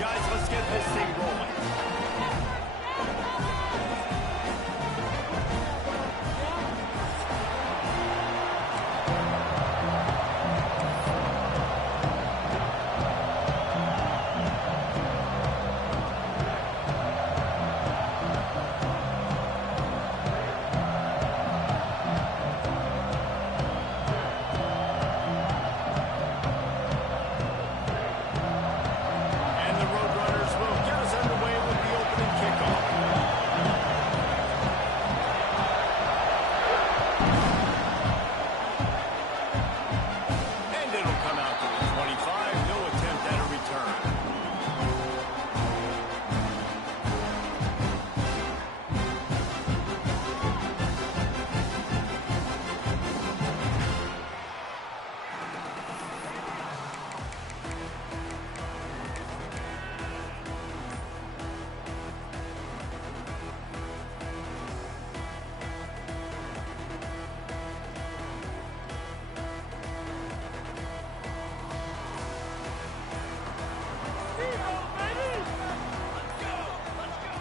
Guys, let's get this thing rolling.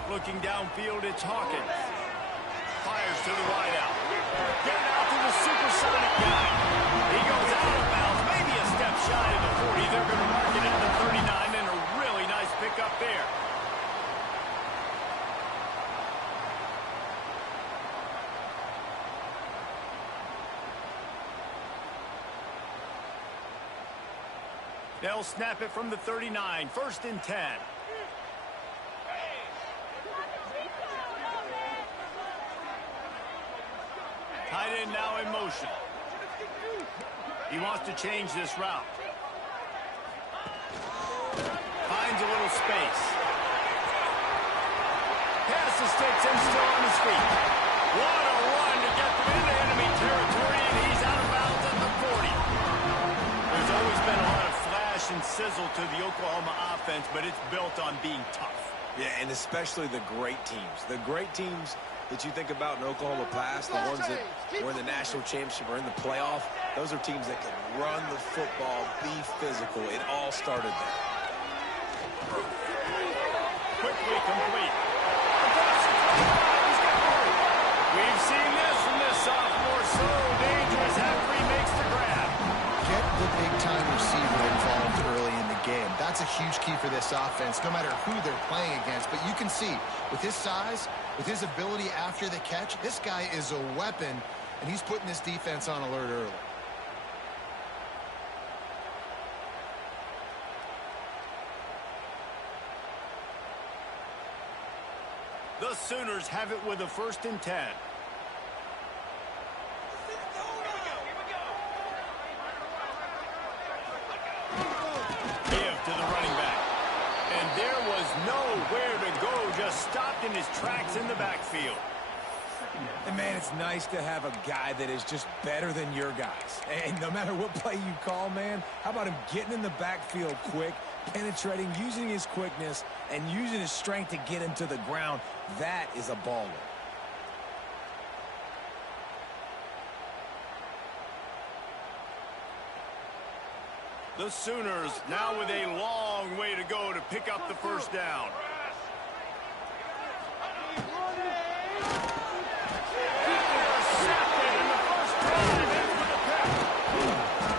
Looking downfield, it's Hawkins. Fires to the wide out. Get it out to the supersonic guy. He goes out of bounds, maybe a step shy of the 40. They're going to mark it at the 39, and a really nice pickup there. They'll snap it from the 39, 1st and 10. Tight end now in motion. He wants to change this route. Finds a little space. Pass the sticks and still on his feet. What a run to get them into enemy territory, and he's out of bounds at the 40. There's always been a lot of flash and sizzle to the Oklahoma offense, but it's built on being tough. Yeah, and especially the great teams. The great teams that you think about in Oklahoma past, the ones that were in the national championship or in the playoff, those are teams that can run the football, be physical. It all started there. Quickly complete. We've seen this from this sophomore. So dangerous after he makes the grab. Get the big-time receiver involved early in the game. That's a huge key for this offense, no matter who they're playing against. But you can see, with his size, with his ability after the catch, this guy is a weapon, and he's putting this defense on alert early. The Sooners have it with a 1st and 10. Give to the running back. And there was nowhere to go, just stopped in his tracks in the backfield. And, man, it's nice to have a guy that is just better than your guys. And no matter what play you call, man, how about him getting in the backfield quick, penetrating, using his quickness, and using his strength to get him to the ground? That is a baller. The Sooners now with a long way to go to pick up the 1st down. Intercepted in the 1st drive into the pick.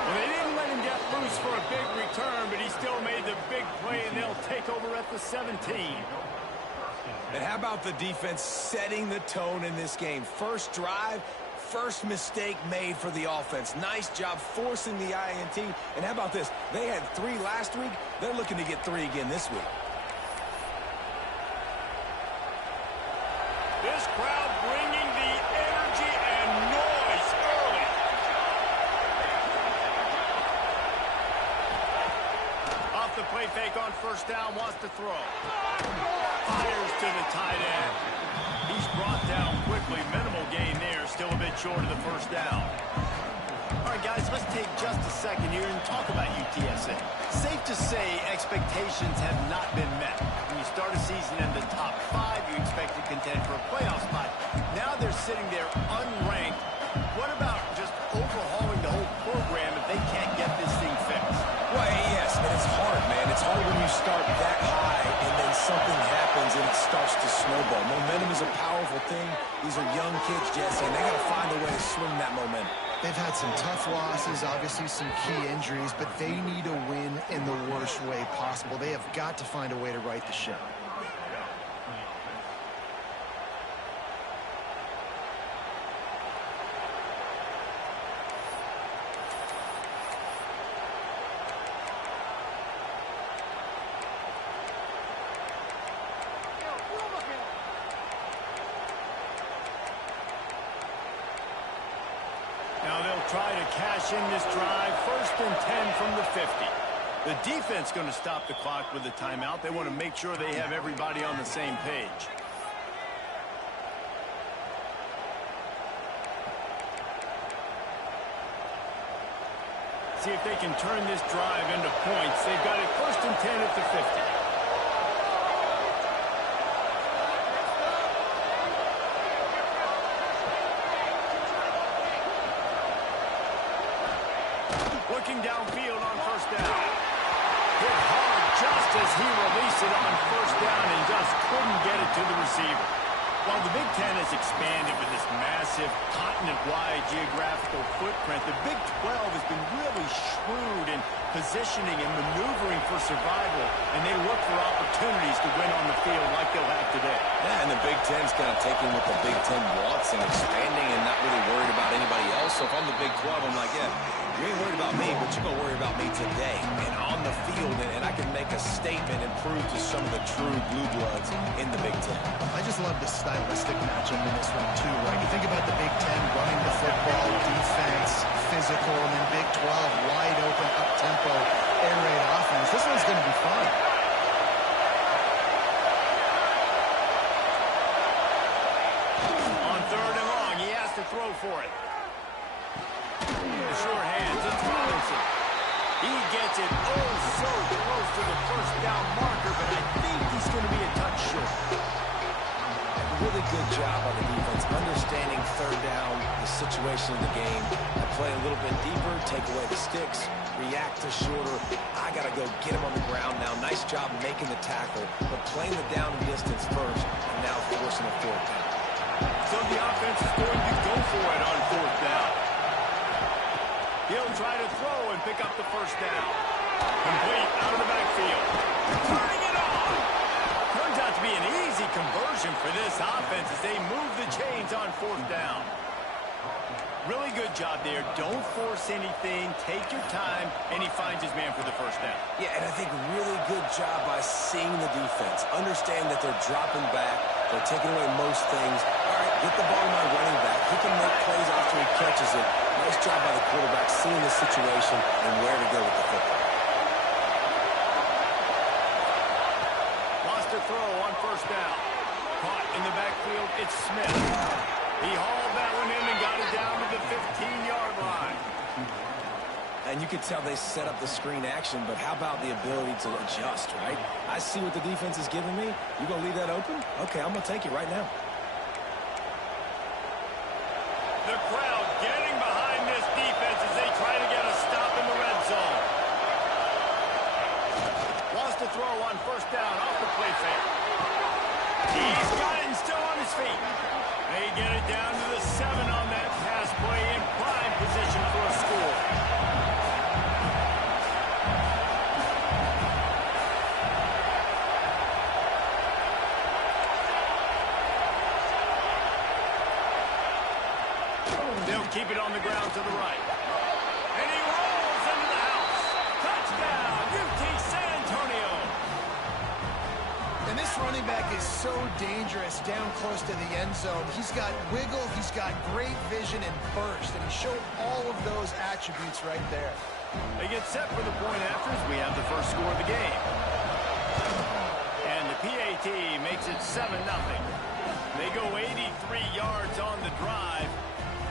Well, they didn't let him get loose for a big return, but he still made the big play, and they'll take over at the 17. And how about the defense setting the tone in this game? 1st drive, 1st mistake made for the offense. Nice job forcing the INT. And how about this? They had 3 last week. They're looking to get 3 again this week. This crowd bringing the energy and noise early. Off the play fake on 1st down, wants to throw. Fires to the tight end. He's brought down quickly. Minimal gain there. Still a bit short of the 1st down. All right, guys, let's take just a second here and talk about UTSA. Safe to say expectations have not been met. When you start a season in the top 5, you expect to contend for a playoff spot. Now they're sitting there unranked. What about just overhauling the whole program if they can't get this thing fixed? start that high and then something happens and it starts to snowball. Momentum is a powerful thing. These are young kids, Jesse, and they got to find a way to swing that momentum. They've had some tough losses, obviously some key injuries, but they need a win in the worst way possible. They have got to find a way to right the ship. Now they'll try to cash in this drive. 1st and 10 from the 50. The defense going to stop the clock with a timeout. They want to make sure they have everybody on the same page. See if they can turn this drive into points. They've got it 1st and 10 at the 50. Looking downfield on 1st down. Hit hard just as he released it on 1st down and just couldn't get it to the receiver. While the Big Ten has expanded with this massive continent-wide geographical footprint, the Big 12 has been really shrewd in positioning and maneuvering for survival, and they look for opportunities to win on the field like they'll have today. Yeah, and the Big Ten's kind of taking what the Big Ten wants and expanding and not really worried about anybody else. So if I'm the Big 12, I'm like, yeah, you ain't worried about me, but you're going to worry about me today and on the field, and I can make a statement and prove to some of the true blue bloods in the Big Ten. I just love the stylistic matchup in this one, too, right? You think about the Big Ten running the football, defense, physical, and then Big 12, wide open, up-tempo, air raid offense. This one's going to be fun. On 3rd and long, he has to throw for it. The sure hands, it's Robinson. He gets it oh so close to the 1st down marker, but I think he's going to be a touch short. Really good job on the defense, understanding 3rd down, the situation of the game. I play a little bit deeper, take away the sticks, react to shorter. I got to go get him on the ground now. Nice job making the tackle, but playing the down distance first, and now forcing a 4th down. So the offense is going to go for it on 4th down. He'll try to throw and pick up the 1st down. Complete out of the backfield. Turning it on. Turns out to be an easy conversion for this offense as they move the chains on 4th down. Really good job there. Don't force anything. Take your time, and he finds his man for the 1st down. Yeah, and I think really good job by seeing the defense. Understand that they're dropping back. They're taking away most things. All right, get the ball to my running back. He can make plays after he catches it. Nice job by the quarterback seeing the situation and where to go with the football. Lost a throw on 1st down. Caught in the backfield, it's Smith. He hauled that one in and got it down to the 15-yard line. And you can tell they set up the screen action, but how about the ability to adjust, right? I see what the defense is giving me. You going to leave that open? Okay, I'm going to take it right now. The crowd getting behind this defense as they try to get a stop in the red zone. Lost a throw on 1st down off the play fake. He's got it and still on his feet. They get it down to the 7 on that pass play in prime position for a score. They'll keep it on the ground to the right. And he rolls into the house. Touchdown, UT San Antonio. And this running back is so dangerous down close to the end zone. He's got wiggle, he's got great vision and burst, and he showed all of those attributes right there. They get set for the point after as we have the first score of the game. And the PAT makes it 7-0. They go 83 yards on the drive,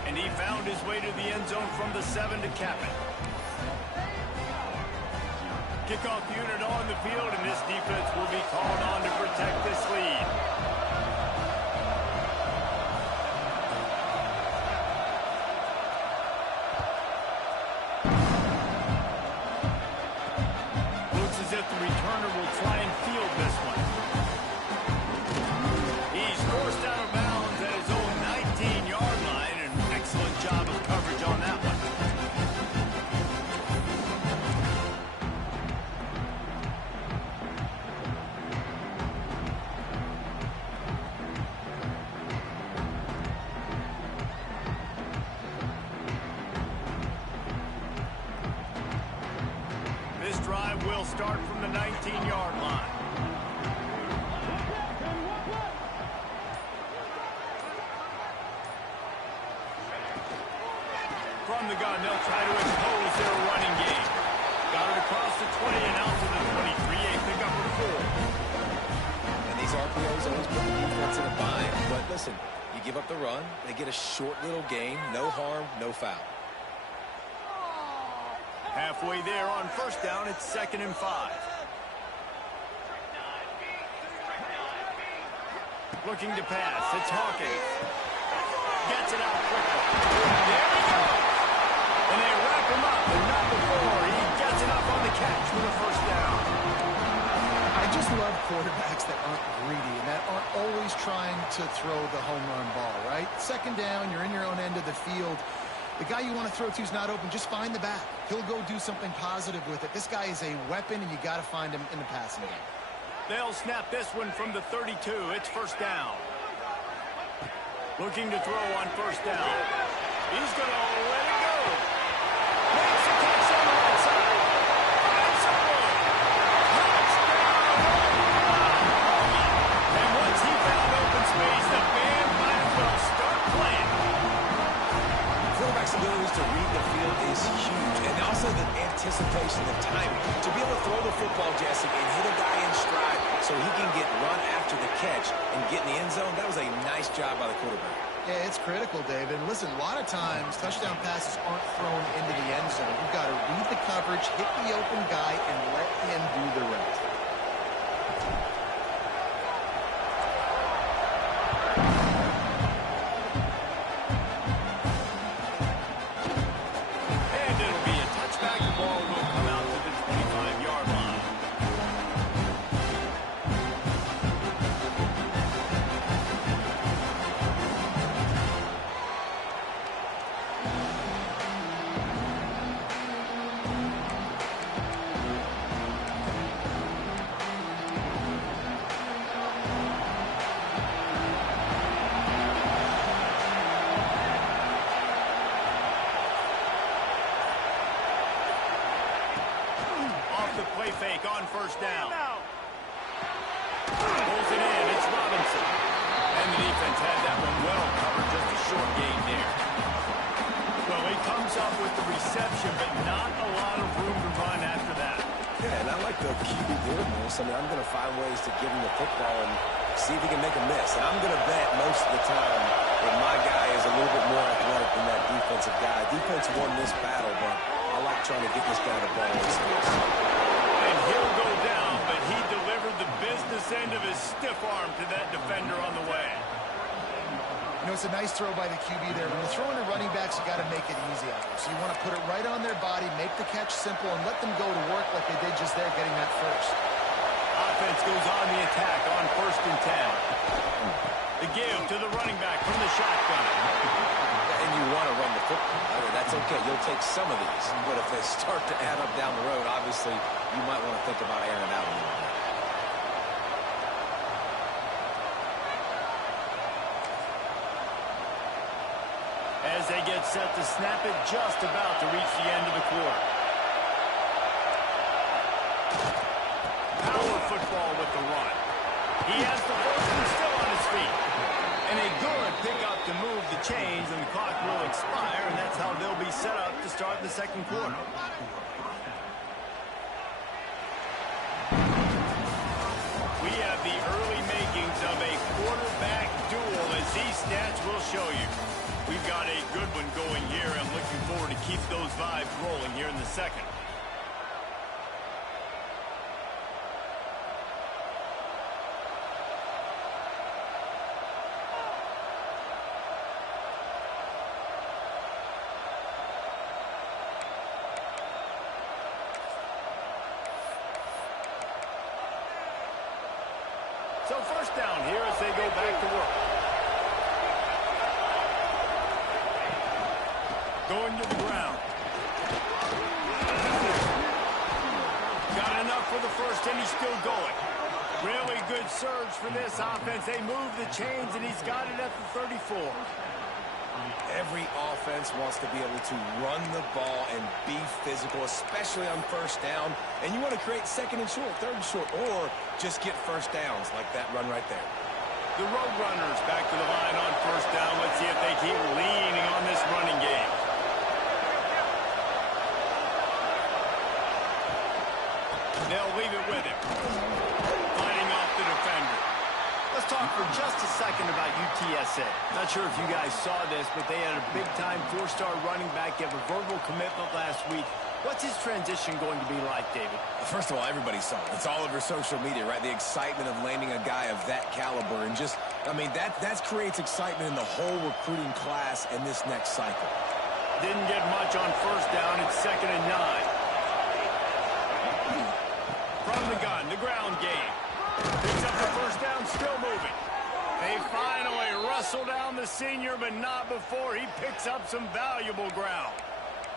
and he found his way to the end zone from the 7 to cap it. Kickoff unit on the field, and this defense will be called on to protect this lead. Looks as if the return returner will try and field this one. He's forced out of bounds at his own 19-yard line. An excellent job of coverage on that one. This drive will start from the 19-yard line. From the gun, they'll try to impose their running game. Got it across the 20 and out to the 23. A pickup of 4. And these RPOs always put the defense in a bind. But listen, you give up the run, they get a short little gain, no harm, no foul. Halfway there on first down, it's 2nd and 5. Looking to pass, it's Hawkins. Gets it out quickly. There we go. And they wrap him up, and not before he gets enough on the catch for the first down. I just love quarterbacks that aren't greedy and that aren't always trying to throw the home run ball, right? 2nd down, you're in your own end of the field. The guy you want to throw to is not open. Just find the back. He'll go do something positive with it. This guy is a weapon, and you got to find him in the passing game. They'll snap this one from the 32. It's first down. Looking to throw on first down. He's going to let it go. Makes a catch on the right side. Absolutely. Touchdown. And once he found open space, the band might as well start playing. Quarterback's abilities to read the field is huge, and also the anticipation, the timing. To be able to throw the football, Jesse, and hit a guy in stride so he can get run after the catch and get in the end zone, that was a nice job by the quarterback. Yeah, it's critical, David. And listen, a lot of times touchdown passes aren't thrown into the end zone. You've got to read the coverage, hit the open guy, and let him do the rest. And it'll be a touchback. The ball will come out to the 25-yard line. Off the play fake on first down. Pulls it in. It's Robinson. And the defense had that one well covered. Just a short gain there. Well, he comes up with the reception, but not a lot of room to run after that. Yeah, and I like the QB doing this. I mean, I'm going to find ways to give him the football and see if he can make a miss. And I'm going to bet most of the time that my guy is a little bit more athletic than that defensive guy. Defense won this battle, but I like trying to get this guy the ball in space. And he'll go down, but he delivered the business end of his stiff arm to that defender on the way. You know, it's a nice throw by the QB there. When you're throwing to running backs, you got to make it easy on them. So you want to put it right on their body, make the catch simple, and let them go to work like they did just there, getting that first. Offense goes on the attack on 1st and 10. The give to the running back from the shotgun. And you want to run the football. I mean, that's okay. You'll take some of these. But if they start to add up down the road, obviously, you might want to think about airing it out a little bit. As they get set to snap it, just about to reach the end of the quarter. Power football with the run. He has the first and still on his feet. And a good pickup to move the chains, and the clock will expire, and that's how they'll be set up to start the second quarter. We have the early makings of a quarterback duel, as these stats will show you. We've got a good one going here. I'm looking forward to keep those vibes rolling here in the second. So first down here as they go back to work. Going to the ground. Got enough for the first, and he's still going. Really good surge for this offense. They move the chains, and he's got it at the 34. Every offense wants to be able to run the ball and be physical, especially on first down. And you want to create second and short, third and short, or just get first downs like that run right there. The Roadrunners back to the line on first down. Let's see if they keep leaning on this running game. They'll leave it with him. Fighting off the defender. Let's talk for just a second about UTSA. Not sure if you guys saw this, but they had a big-time four-star running back give a verbal commitment last week. What's his transition going to be like, David? First of all, everybody saw it. It's all over social media, right? The excitement of landing a guy of that caliber. And just, I mean, that creates excitement in the whole recruiting class in this next cycle. Didn't get much on first down. It's 2nd and 9. From the gun, the ground game. Picks up the first down, still moving. They finally wrestle down the senior, but not before he picks up some valuable ground.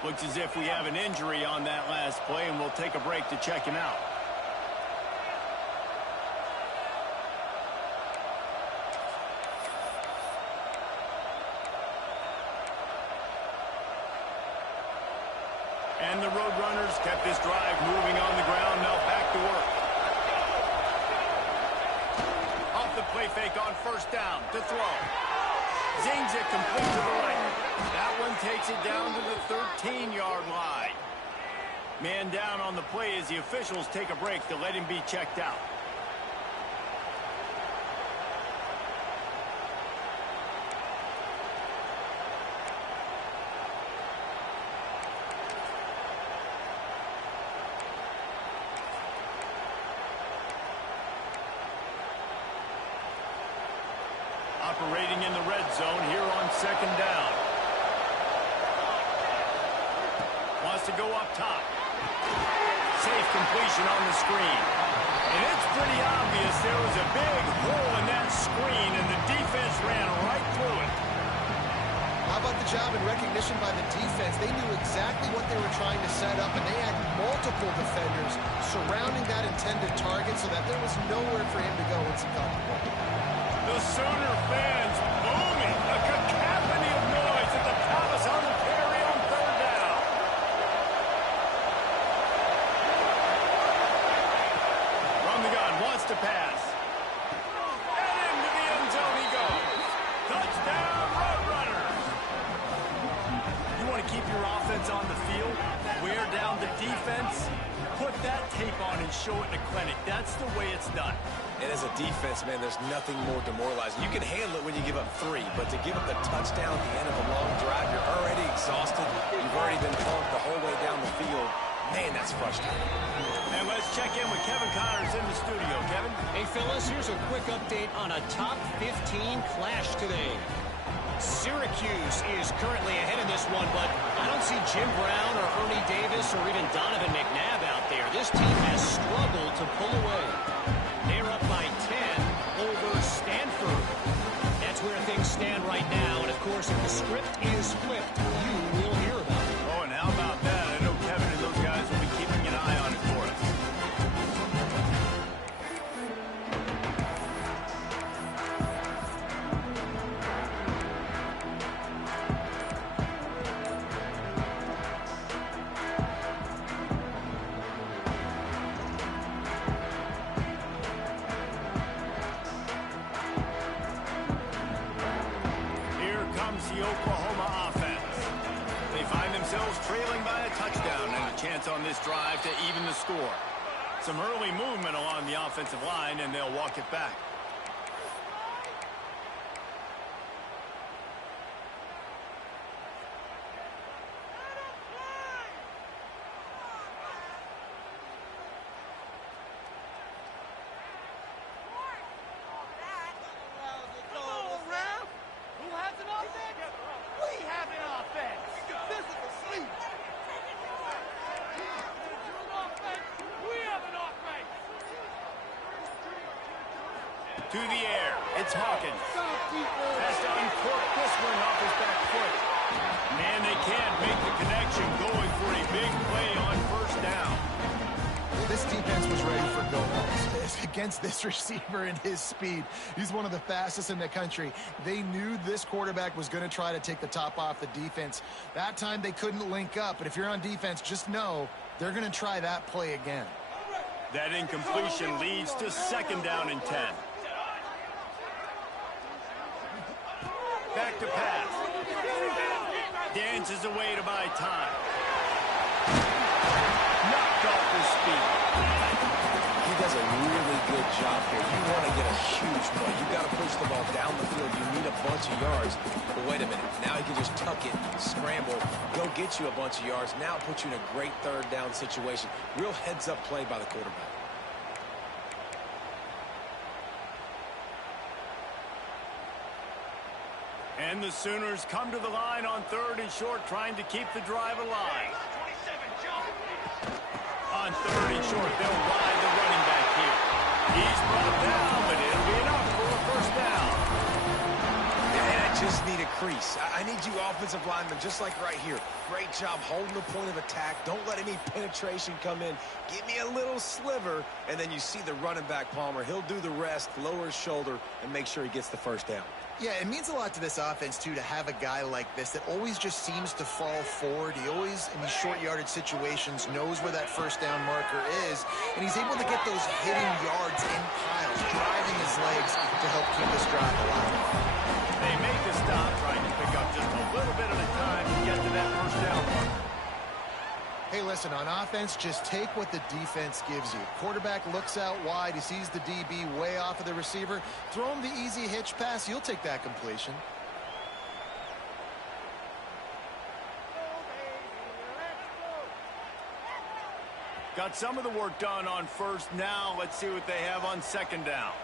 Looks as if we have an injury on that last play, and we'll take a break to check him out. And the Roadrunners kept this drive moving on the ground. Now back to work. Off the play fake on first down to throw. Zings it complete to the right. That one takes it down to the 13-yard line. Man down on the play as the officials take a break to let him be checked out. Operating in the red zone here on 2nd down. Wants to go up top. Safe completion on the screen. And it's pretty obvious there was a big hole in that screen, and the defense ran right through it. How about the job and recognition by the defense? They knew exactly what they were trying to set up, and they had multiple defenders surrounding that intended target so that there was nowhere for him to go once he got the ball. The Sooner fans booming. A cacophony of noise at the Palace on the Prairie on 3rd down. From the gun, wants to pass. And into the end zone he goes. Touchdown, Roadrunners. You want to keep your offense on the field, wear down the defense, put that tape on and show it in a clinic. That's the way it's done. And as a defense, man, there's nothing more demoralizing. You can handle it when you give up 3, but to give up the touchdown at the end of a long drive, you're already exhausted. You've already been punked the whole way down the field. Man, that's frustrating. And let's check in with Kevin Connors in the studio. Kevin? Hey, fellas, here's a quick update on a top 15 clash today. Syracuse is currently ahead in this one, but I don't see Jim Brown or Ernie Davis or even Donovan McNabb out there. This team has struggled to pull away. They're up by 10 over Stanford. That's where things stand right now. And, of course, if the script is flipped, you will hear about it. Oh, and how about that? I know Kevin and those guys will be keeping an eye on it for us. The Oklahoma offense. They find themselves trailing by a touchdown and a chance on this drive to even the score. Some early movement along the offensive line, and they'll walk it back. To the air. It's Hawkins. Has to uncork this one off his back foot. Man, they can't make the connection going for a big play on first down. Well, this defense was ready for go-balls against this receiver and his speed. He's one of the fastest in the country. They knew this quarterback was going to try to take the top off the defense. That time they couldn't link up, but if you're on defense, just know they're going to try that play again. That incompletion leads to second down and 10. Back to pass. Dances away to buy time. Knocked off his speed. He does a really good job here. You want to get a huge play. You got to push the ball down the field. You need a bunch of yards. But wait a minute. Now he can just tuck it, scramble, go get you a bunch of yards. Now put you in a great third down situation. Real heads-up play by the quarterback. And the Sooners come to the line on third and short, trying to keep the drive alive. On third and short, they'll ride the running back here. He's brought down, but it'll be enough for a first down. And I just need a crease. I need you offensive linemen, just like right here. Great job holding the point of attack. Don't let any penetration come in. Give me a little sliver, and then you see the running back, Palmer. He'll do the rest, lower his shoulder, and make sure he gets the first down. Yeah, it means a lot to this offense, too, to have a guy like this that always just seems to fall forward. He always, in these short yardage situations, knows where that first down marker is, and he's able to get those hitting yards in piles, driving his legs to help keep this drive alive. They make the stop, trying to pick up just a little bit at a time to get to that first down marker. Hey, listen, on offense, just take what the defense gives you. Quarterback looks out wide. He sees the DB way off of the receiver. Throw him the easy hitch pass. You'll take that completion. Got some of the work done on first. Now let's see what they have on second down.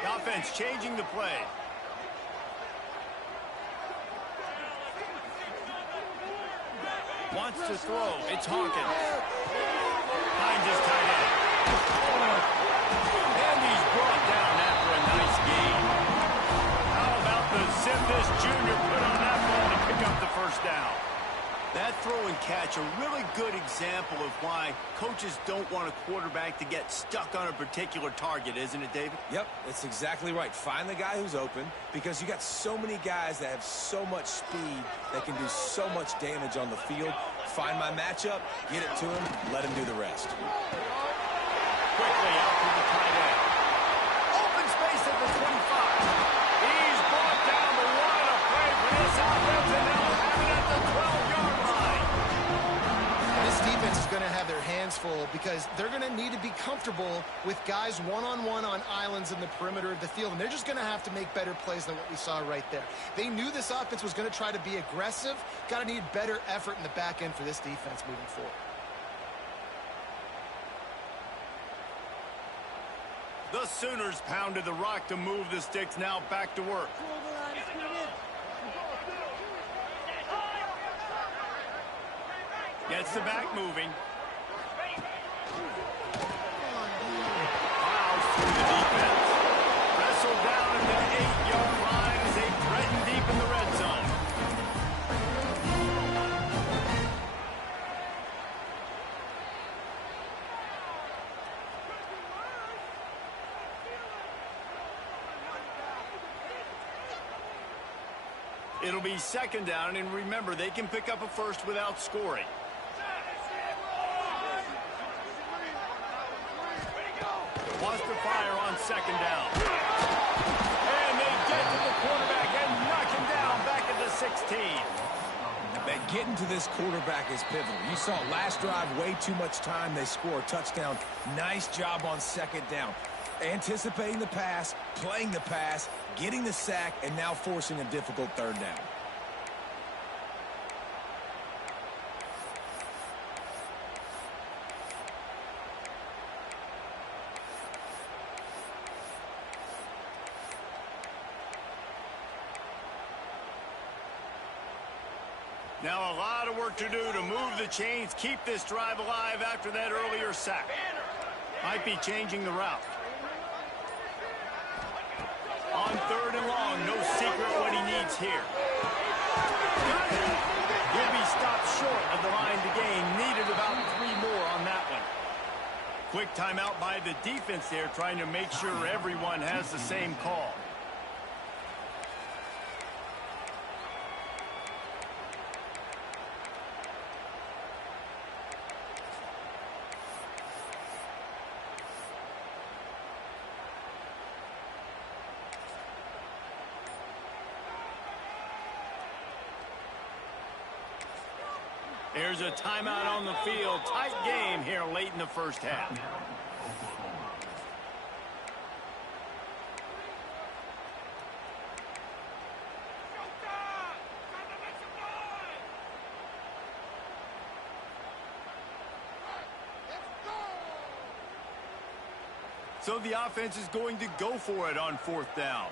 The offense changing the play. Wants to throw. It's Hawkins. Finds his tight end. And he's brought down after a nice gain. How about the zip this junior put on that ball to pick up the first down? That throw and catch, a really good example of why coaches don't want a quarterback to get stuck on a particular target, isn't it, David? Yep, that's exactly right. Find the guy who's open, because you got so many guys that have so much speed that can do so much damage on the field. Find my matchup, get it to him, let him do the rest. Quickly out to the tight end. Open space at the 25. He's brought down the line of play for this offense, and they'll have it at the 12-yard line. This defense is going to have their hands full because they're going to need to be comfortable with guys one-on-one on islands in the perimeter of the field, and they're just going to have to make better plays than what we saw right there. They knew this offense was going to try to be aggressive. Got to need better effort in the back end for this defense moving forward. The Sooners pounded the rock to move the sticks, now back to work. Gets the back moving. Fouls through the defense. Wrestled down at the 8-yard line as they threaten deep in the red zone. It'll be second down, and remember, they can pick up a first without scoring. Wants to fire on second down. And they get to the quarterback and knock him down back at the 16. That getting to this quarterback is pivotal. You saw last drive, way too much time. They score a touchdown. Nice job on second down. Anticipating the pass, playing the pass, getting the sack, and now forcing a difficult third down. Now a lot of work to do to move the chains, keep this drive alive after that earlier sack. Might be changing the route. On 3rd and long, no secret what he needs here. Got it. He'll be stopped short of the line to gain. Needed about 3 more on that one. Quick timeout by the defense there, trying to make sure everyone has the same call. There's a timeout on the field. Tight game here late in the first half. So the offense is going to go for it on 4th down.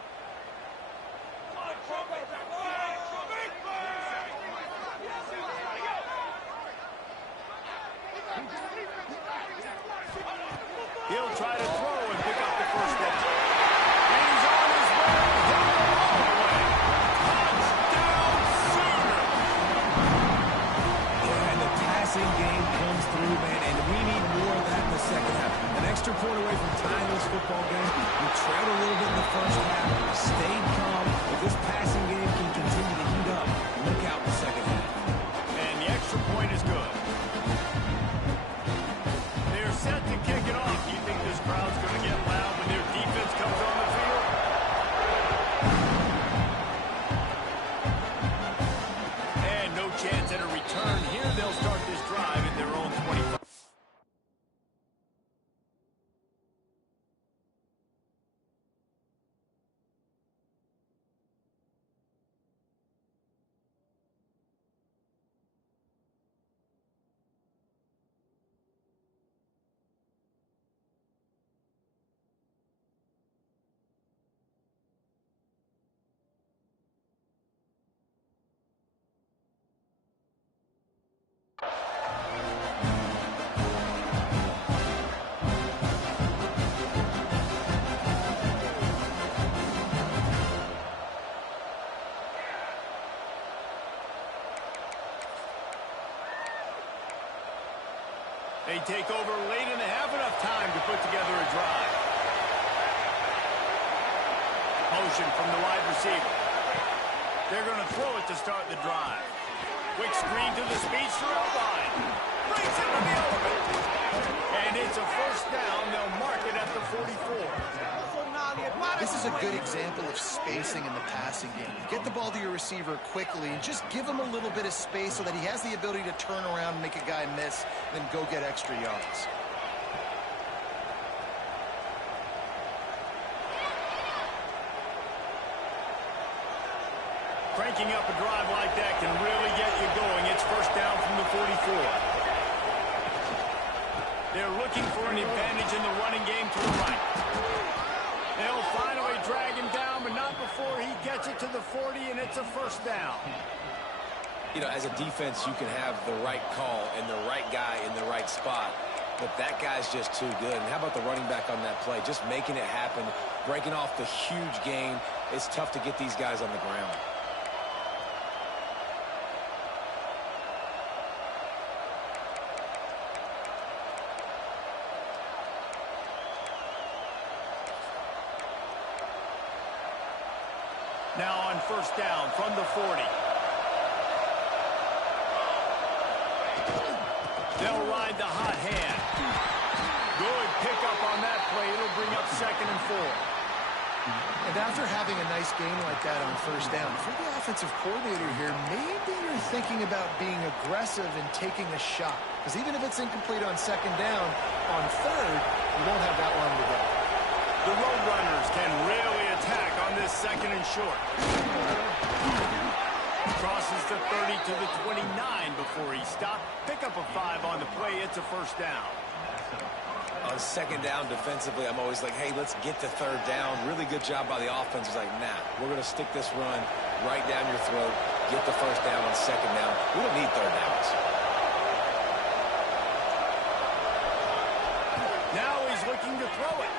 He'll try to throw and pick up the first down. And he's on his way. He'll go all the way. Touchdown, Sooner. Yeah, and the passing game comes through, man, and we need more of that in the second half. An extra point away from tying this football game. We trailed a little bit in the first half, stayed calm. If this passing game can continue to heat up, look out in the second half. And the extra point is good. They're set to kick it off. Do you think this crowd's going to get loud when their defense comes on the field? And no chance at a return here. They'll start this drive at their own 25. They take over late and they have enough time to put together a drive. Motion from the wide receiver. They're going to throw it to start the drive. Quick screen to the speedster outline. Brings it to the open. And it's a first down. They'll mark it at the 44. This is a good example of spacing in the passing game. Get the ball to your receiver quickly and just give him a little bit of space so that he has the ability to turn around and make a guy miss, then go get extra yards. Cranking up a drive like that can really get you going. It's first down from the 44. They're looking for an advantage in the running game to the right. They'll finally drag him down, but not before he gets it to the 40, and it's a first down. You know, as a defense, you can have the right call and the right guy in the right spot, but that guy's just too good. And how about the running back on that play? Just making it happen, breaking off the huge gain. It's tough to get these guys on the ground. Now on first down from the 40. They'll ride the hot hand. Good pickup on that play. It'll bring up 2nd and 4. And after having a nice game like that on first down, for the offensive coordinator here, maybe you're thinking about being aggressive and taking a shot. Because even if it's incomplete on 2nd down, on 3rd, you won't have that long to go. The Roadrunners can really attack on this 2nd and short. Crosses the 30 to the 29 before he stopped. Pick up a 5 on the play. It's a first down. On 2nd down defensively, I'm always like, hey, let's get to 3rd down. Really good job by the offense. It's like, nah, we're going to stick this run right down your throat, get the first down on 2nd down. We don't need 3rd downs. Now he's looking to throw it.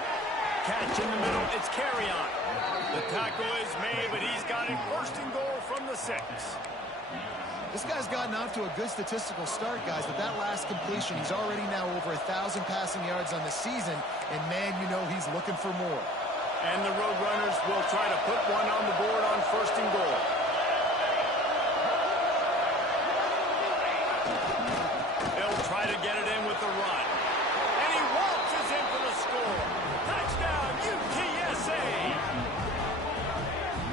catch in the middle. It's carry on. The tackle is made, but he's got it first and goal from the 6. This guy's gotten off to a good statistical start, guys, but that last completion, he's already now over 1,000 passing yards on the season, and man, you know he's looking for more. And the Roadrunners will try to put one on the board on first and goal. They'll try to get it in with the run. And he waltzes in for the score. Touchdown, UTSA!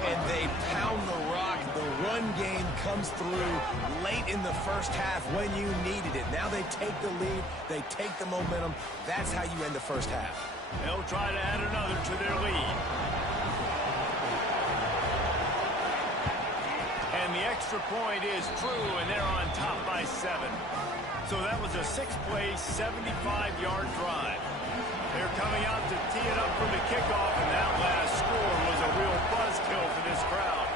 And they pound the rock. The run game comes through late in the first half when you needed it. Now they take the lead. They take the momentum. That's how you end the first half. They'll try to add another to their lead. And the extra point is true, and they're on top by 7. So that was a 6-play, 75-yard drive. They're coming out to tee it up for the kickoff, and that last score was a real buzzkill for this crowd.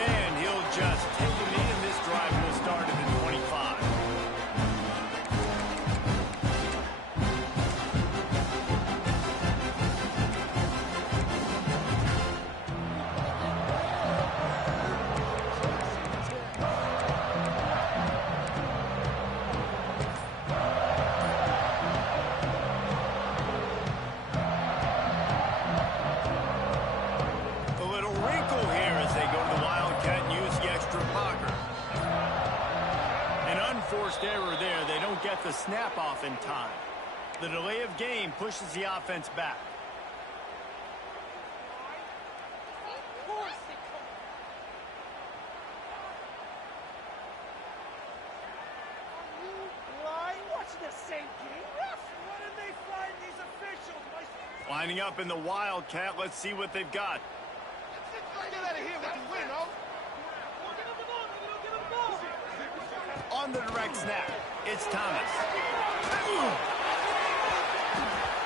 And he'll just take a knee, and this drive will start at the 25. Forced error there. They don't get the snap off in time. The delay of game pushes the offense back. Lining up in the Wildcat. Let's see what they've got. Get out of here with the win, oh. On the direct snap, it's Thomas.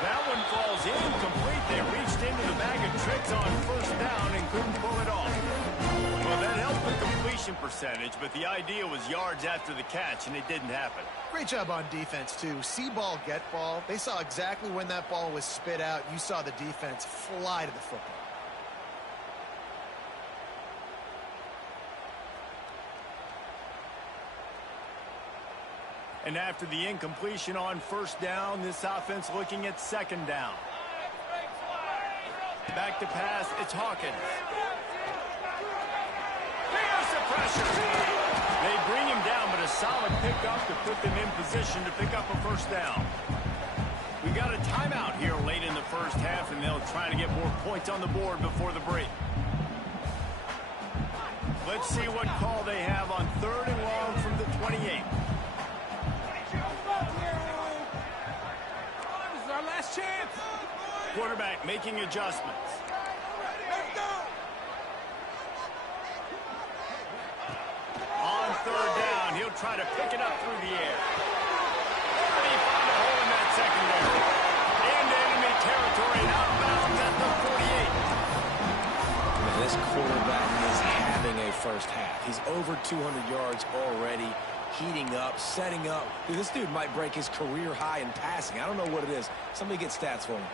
That one falls incomplete. They reached into the bag of tricks on first down and couldn't pull it off. Well, that helped the completion percentage, but the idea was yards after the catch, and it didn't happen. Great job on defense, too. See ball, get ball. They saw exactly when that ball was spit out. You saw the defense fly to the football. And after the incompletion on first down, this offense looking at second down. Back to pass, it's Hawkins. There's the pressure. They bring him down, but a solid pickup to put them in position to pick up a first down. We got a timeout here late in the first half, and they'll try to get more points on the board before the break. Let's see what call they have on 3rd and long from the 28. Last chance. Quarterback making adjustments. On 3rd down, he'll try to pick it up through the air. And he found a hole in that secondary. Into enemy territory, outbound at the 48. This quarterback is having a first half. He's over 200 yards already. Heating up, setting up. Dude, this dude might break his career high in passing. I don't know what it is. Somebody get stats for him.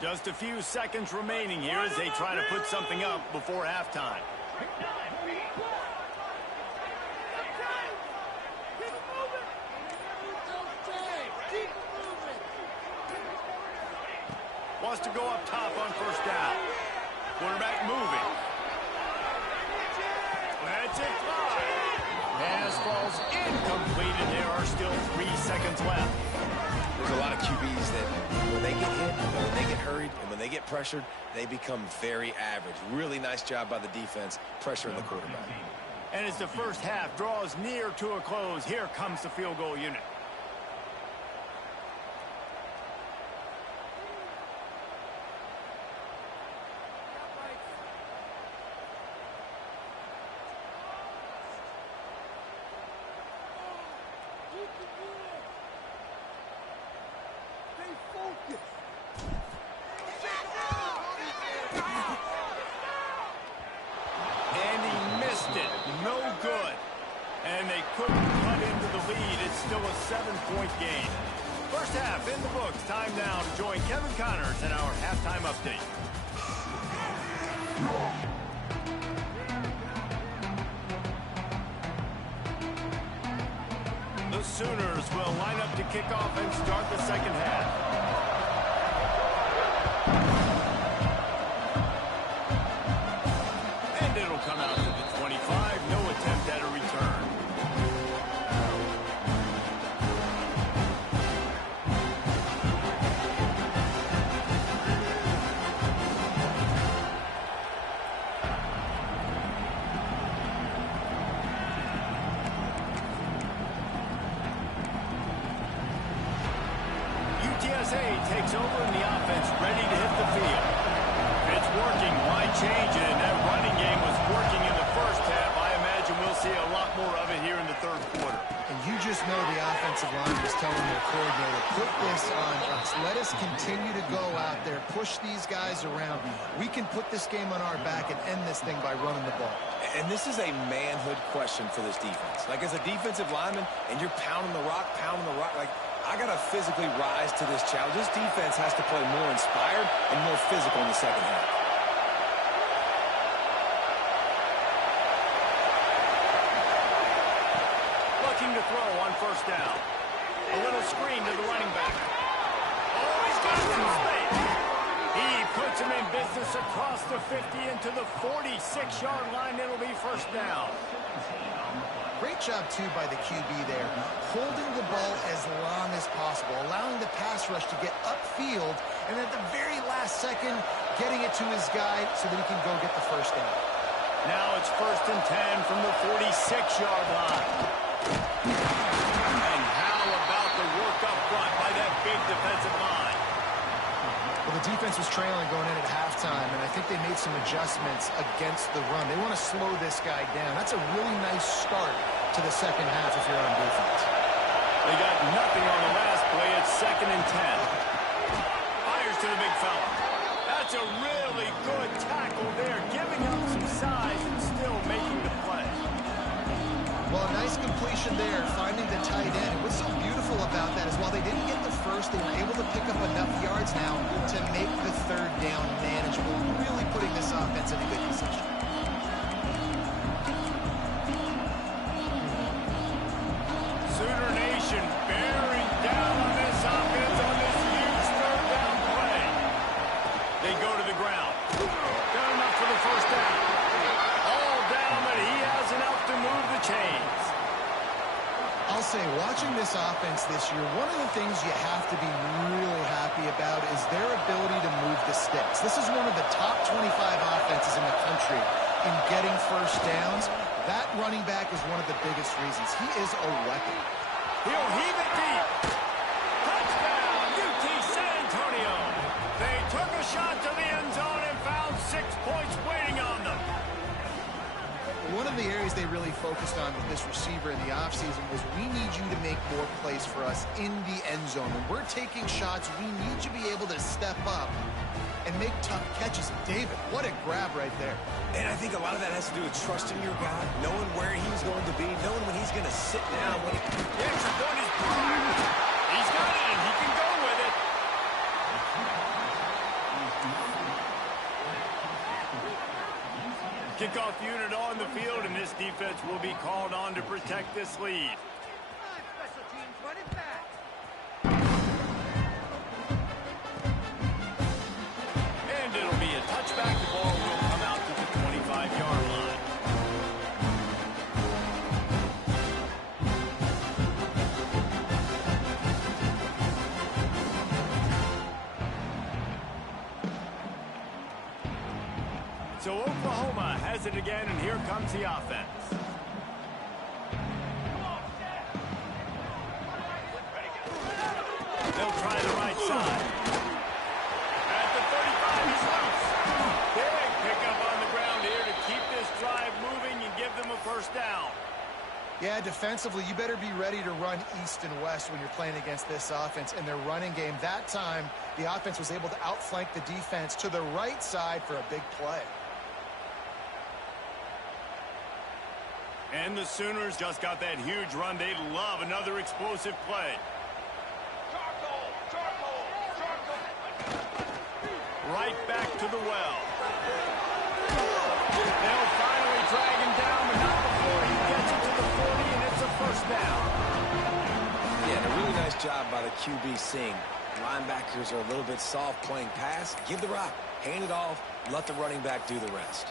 Just a few seconds remaining here as they try to put something up before halftime. Wants to go up top on first down. Quarterback moving. That's it, fly. Pass falls incomplete, and there are still 3 seconds left. There's a lot of QBs that when they get hit, when they get hurried, and when they get pressured, they become very average. Really nice job by the defense pressuring the quarterback. And as the first half draws near to a close, here comes the field goal unit. And they couldn't cut into the lead. It's still a 7-point game. First half in the books. Time now to join Kevin Connors in our halftime update. The Sooners will line up to kick off and start the second half. And it'll come out to the 25. No attempt at a return. UTSA takes over in the offense, ready to hit the field. It's working. Why change it? And that running game was working in the first half. I imagine we'll see a lot more of it here in the third quarter. And you just know the offensive line is telling their coordinator, put this on us. Let us continue to go out there, push these guys around. We can put this game on our back and end this thing by running the ball. And this is a manhood question for this defense. Like, as a defensive lineman, and you're pounding the rock, like, I got to physically rise to this challenge. This defense has to play more inspired and more physical in the second half. Looking to throw on first down. A little screen to the running back. Oh, he's got some space. He puts him in business across the 50 into the 46-yard line. It'll be first down. Great job, too, by the QB there, holding the ball as long as possible, allowing the pass rush to get upfield, and at the very last second, getting it to his guy so that he can go get the first down. Now it's 1st and 10 from the 46-yard line. And how about the work up front by that big defensive line? Well, the defense was trailing going in at halftime, and I think they made some adjustments against the run. They want to slow this guy down. That's a really nice start to the second half if you're on defense. They got nothing on the last play. It's 2nd and 10. Fires to the big fella. That's a really good tackle there, giving up some size and still making the play. Well, a nice completion there, finding the tight end. What's so beautiful about that is while they didn't get the first, they were able to pick up enough yards now to make the third down manageable, really putting this offense in a good position. Sooner Nation bearing down on this offense on this huge third down play. They go to the ground. Got enough for the first down. All down, but he has enough to move the chains. I'll say, watching this offense this year, one of the things you have to be really happy about is their ability to move the sticks. This is one of the top 25 offenses in the country in getting first downs. That running back is one of the biggest reasons. He is a weapon. He'll heave it deep. Touchdown, UT San Antonio. They took a shot to the end zone and found 6 points waiting on them. One of the areas they really focused on with this receiver in the offseason was we need you to make more plays for us in the end zone. When we're taking shots, we need you to be able to step up and make tough catches. David, what a grab right there. And I think a lot of that has to do with trusting your guy, knowing where he's going to be, knowing when he's going to sit down. When The extra point is blocked. He's got it, and he can go with it. Kickoff unit on the field, and this defense will be called on to protect this lead. Special teams, run it back. And it'll be a touchback. The ball will come out to the 25-yard line. So Oklahoma has it again, and here comes the offense. They'll try the right side. At the 35, he's loose. Big pickup on the ground here to keep this drive moving and give them a first down. Yeah, defensively, you better be ready to run east and west when you're playing against this offense in their running game. That time, the offense was able to outflank the defense to the right side for a big play. And the Sooners just got that huge run. They love another explosive play. Right back to the well. They'll finally drag him down, but not before he gets it to the 40, and it's a first down. Yeah, and a really nice job by the QB seeing linebackers are a little bit soft playing pass. Give the rock, hand it off, let the running back do the rest.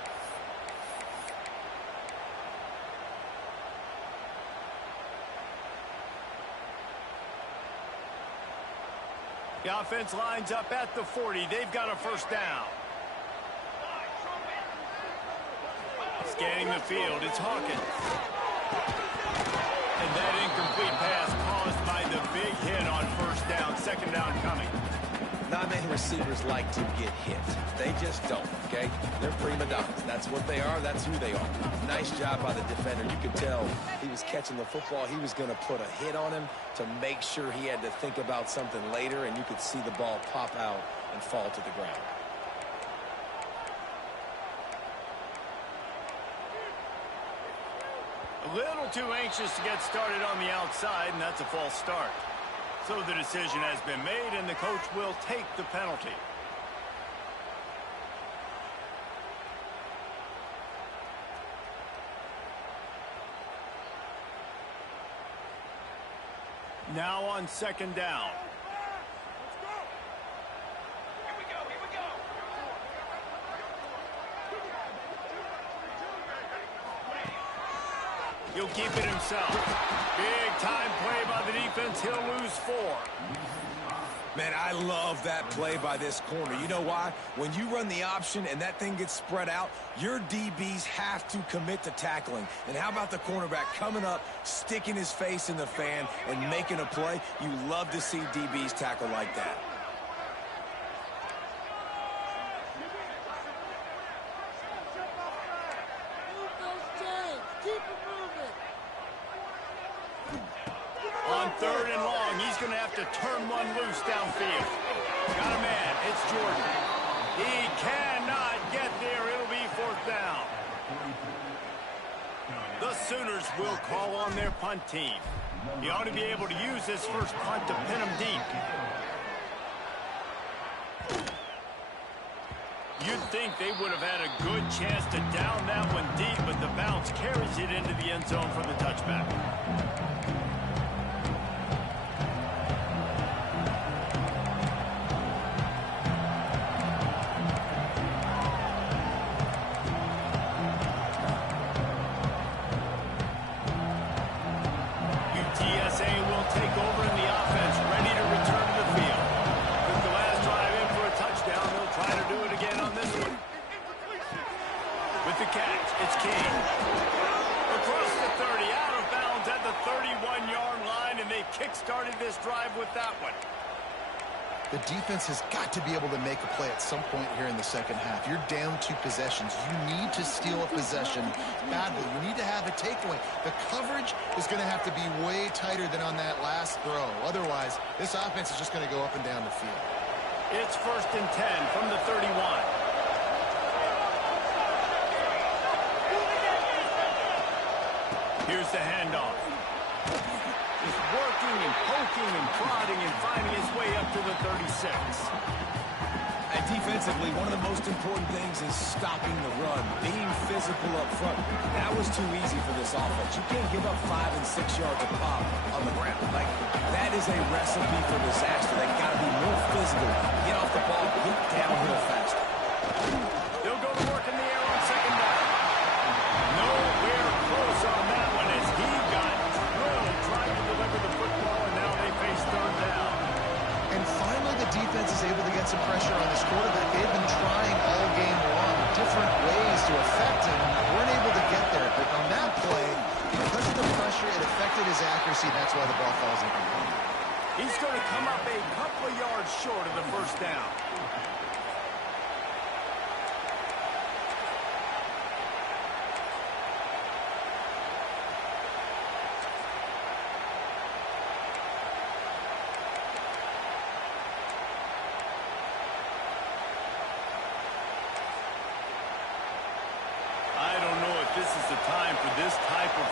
The offense lines up at the 40. They've got a first down. Scanning the field, it's Hawkins. And that incomplete pass caused by the big hit on first down. Second down coming. Not many receivers like to get hit. They just don't, okay? They're prima donnas. That's what they are. That's who they are. Nice job by the defender. You could tell he was catching the football. He was going to put a hit on him to make sure he had to think about something later, and you could see the ball pop out and fall to the ground. A little too anxious to get started on the outside, and that's a false start. So the decision has been made, and the coach will take the penalty. Now on second down. He'll keep it himself. Big time play by the defense. He'll lose 4. Man, I love that play by this corner. You know why? When you run the option and that thing gets spread out, your DBs have to commit to tackling. And how about the cornerback coming up, sticking his face in the fan, and making a play? You love to see DBs tackle like that. On third and long, he's going to have to turn one loose downfield. Got a man. It's Jordan. He cannot get there. It'll be fourth down. The Sooners will call on their punt team. He ought to be able to use this first punt to pin him deep. You'd think they would have had a good chance to down that one deep, but the bounce carries it into the end zone for the touchback. UTSA will take over in the offense, ready to return to the field. Took the last drive in for a touchdown. They'll try to do it again on this one. With the catch, it's King. Across the 30, out of bounds at the 31-yard line, and they kick-started this drive with that one. The defense has got to be able to make a play at some point here in the second half. You're down 2 possessions. You need to steal a possession badly. You need to have a takeaway. The coverage is going to have to be way tighter than on that last throw. Otherwise, this offense is just going to go up and down the field. It's first and 10 from the 31. Here's the handoff. He's working and poking and prodding and finding his way up to the 36. And defensively, one of the most important things is stopping the run, being physical up front. That was too easy for this offense. You can't give up 5 and 6 yards of pop on the ground. Like, that is a recipe for disaster. They've got to be more physical, get off the ball, get downhill fast. They'll go to work in the air on second down. Nowhere close on that one as he got drilled trying to deliver the football, and now they face third down. And finally, the defense is able to get some pressure on this quarterback. They've been trying all game long, different ways to affect him. Weren't able to get there, but on that play, because of the pressure, it affected his accuracy. That's why the ball falls incomplete. He's going to come up a couple of yards short of the first down. This is the time for this type of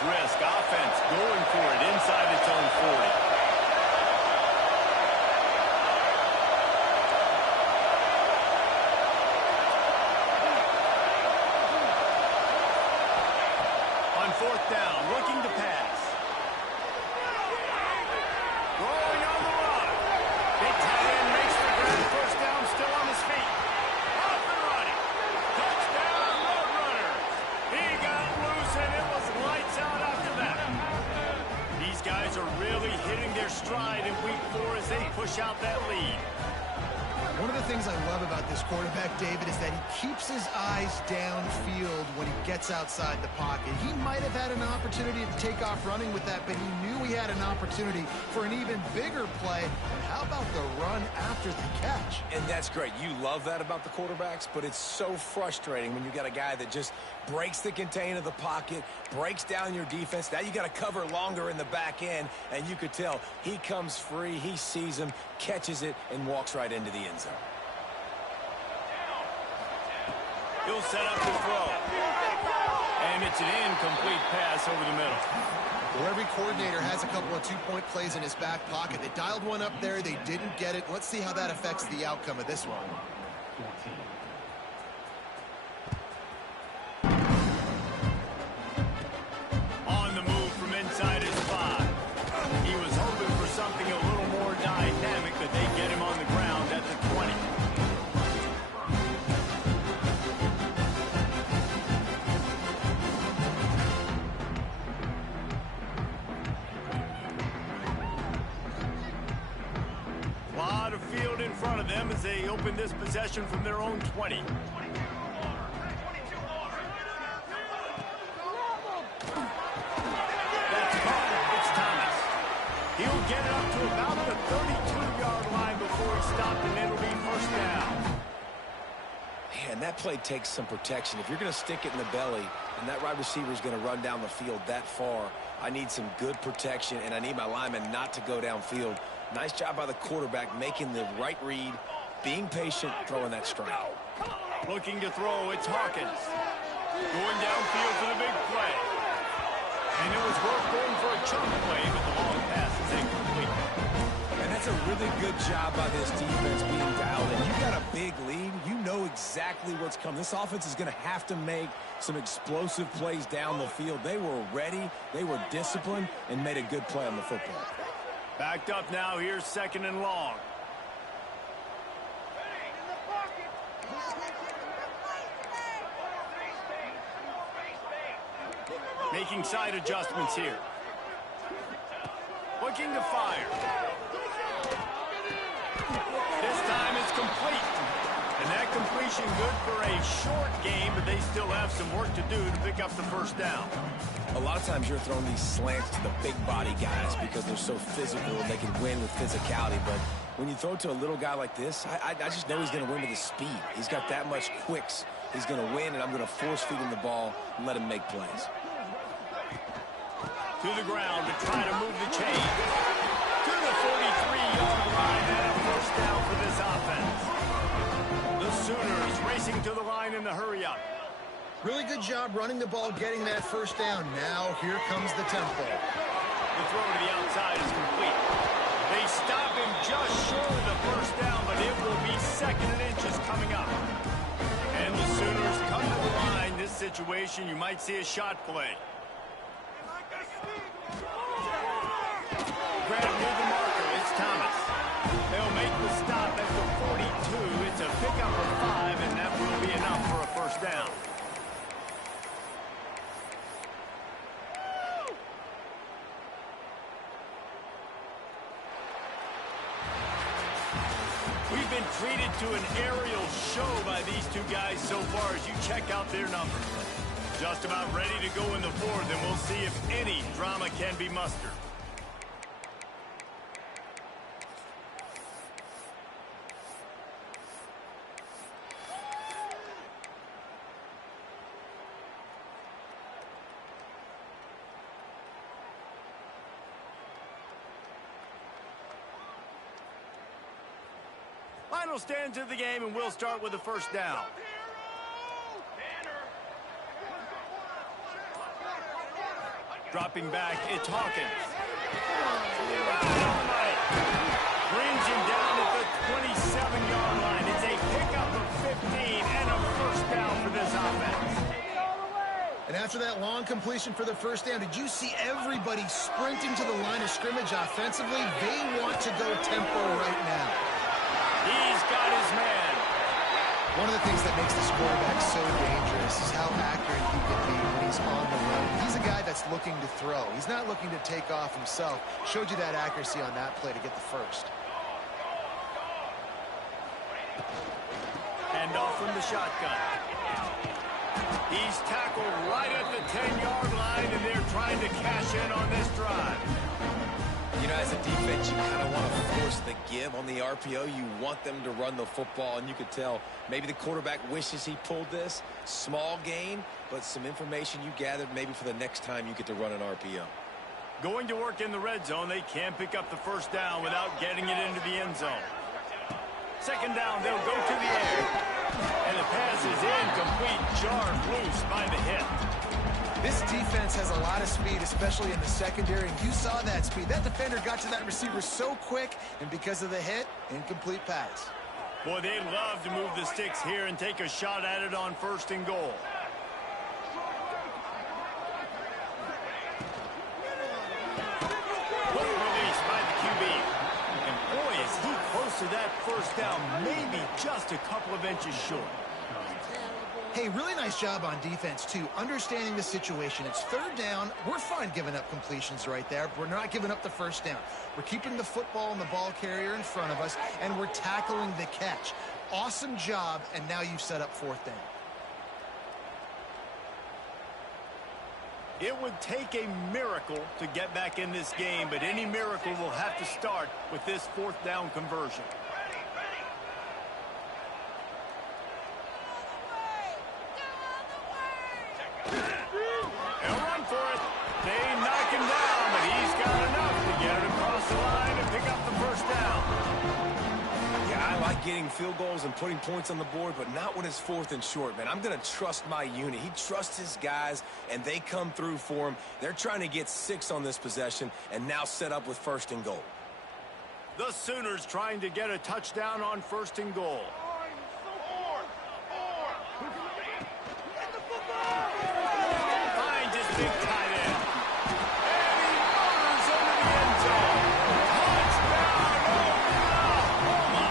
push out that lead. One of the things I love about this quarterback, David, is that he keeps his eyes downfield when he gets outside the pocket. He might have had an opportunity to take off running with that, but he knew he had an opportunity for an even bigger play. And how about the run after the catch? And that's great. You love that about the quarterbacks, but it's so frustrating when you got a guy that just breaks the contain of the pocket, breaks down your defense. Now you got to cover longer in the back end, and you could tell he comes free, he sees him, catches it, and walks right into the end zone. He'll set up the throw. And it's an incomplete pass over the middle. Well, every coordinator has a couple of two-point plays in his back pocket. They dialed one up there. They didn't get it. Let's see how that affects the outcome of this one. On the move from inside his 5. He was hoping for something a little more dynamic, that they get him on the ground at the 20. A lot of field in front of them as they open this possession from their own 20. He'll get it up to about the 32-yard line before he's stopped, and it'll be first down. Man, that play takes some protection. If you're going to stick it in the belly and that wide receiver is going to run down the field that far, I need some good protection, and I need my lineman not to go downfield. Nice job by the quarterback making the right read, being patient, throwing that strike. Looking to throw, it's Hawkins. Going downfield for the big play. And it was worth going for a chunk play, but the long pass is incomplete. And that's a really good job by this defense being dialed in. You got a big lead. You know exactly what's coming. This offense is going to have to make some explosive plays down the field. They were ready, they were disciplined, and made a good play on the football. Backed up now, here's 2nd and long. Making side adjustments here. Looking to fire. This time it's complete. And that completion good for a short game, but they still have some work to do to pick up the first down. A lot of times you're throwing these slants to the big body guys because they're so physical and they can win with physicality. But when you throw to a little guy like this, I just know he's going to win with his speed. He's got that much quicks. He's going to win, and I'm going to force feed him the ball and let him make plays. To the ground to try to move the chain. To the 43-yard line and a first down for this offense. The Sooners racing to the line in the hurry-up. Really good job running the ball, getting that first down. Now here comes the tempo. The throw to the outside is complete. They stop him just short of the first down, but it will be 2nd and inches coming up. And the Sooners come to the line. This situation, you might see a shot play. Grab near the marker, it's Thomas. They'll make the stop at the 42. It's a pickup of 5, and that will be enough for a first down. We've been treated to an aerial show by these two guys so far as you check out their numbers. Just about ready to go in the 4th, and we'll see if any drama can be mustered. Final stands of the game, and we'll start with the first down. Dropping back, it's Hawkins. Brings him down at the 27-yard line. It's a pickup of 15 and a first down for this offense. And after that long completion for the first down, did you see everybody sprinting to the line of scrimmage offensively? They want to go tempo right now. He's got his man. One of the things that makes this quarterback so dangerous is how accurate he can be when he's on the run. He's a guy that's looking to throw. He's not looking to take off himself. Showed you that accuracy on that play to get the first. Hand off from the shotgun. He's tackled right at the 10-yard line, and they're trying to cash in on this drive. You know, as a defense, you kind of want to force the give on the RPO. You want them to run the football, and you could tell maybe the quarterback wishes he pulled this. Small gain, but some information you gathered maybe for the next time you get to run an RPO. Going to work in the red zone, they can't pick up the first down without getting it into the end zone. Second down, they'll go to the air. And the pass is incomplete, jarred loose by the hit. This defense has a lot of speed, especially in the secondary, and you saw that speed. That defender got to that receiver so quick, and because of the hit, incomplete pass. Boy, they'd love to move the sticks here and take a shot at it on 1st and goal. Quick release by the QB. And boy, is he close to that first down, maybe just a couple of inches short. Hey, really nice job on defense, too, understanding the situation. It's 3rd down. We're fine giving up completions right there. We're not giving up the first down. We're keeping the football and the ball carrier in front of us, and we're tackling the catch. Awesome job, and now you've set up 4th down. It would take a miracle to get back in this game, but any miracle will have to start with this 4th down conversion. They'll run for it. They knock him down, but he's got enough to get it across the line and pick up the first down. Yeah, I like getting field goals and putting points on the board, but not when it's 4th and short, man. I'm going to trust my unit. He trusts his guys, and they come through for him. They're trying to get 6 on this possession and now set up with 1st and goal. The Sooners trying to get a touchdown on 1st and goal. Finds his big tight end. And he motors into the end zone. Touchdown, Oklahoma!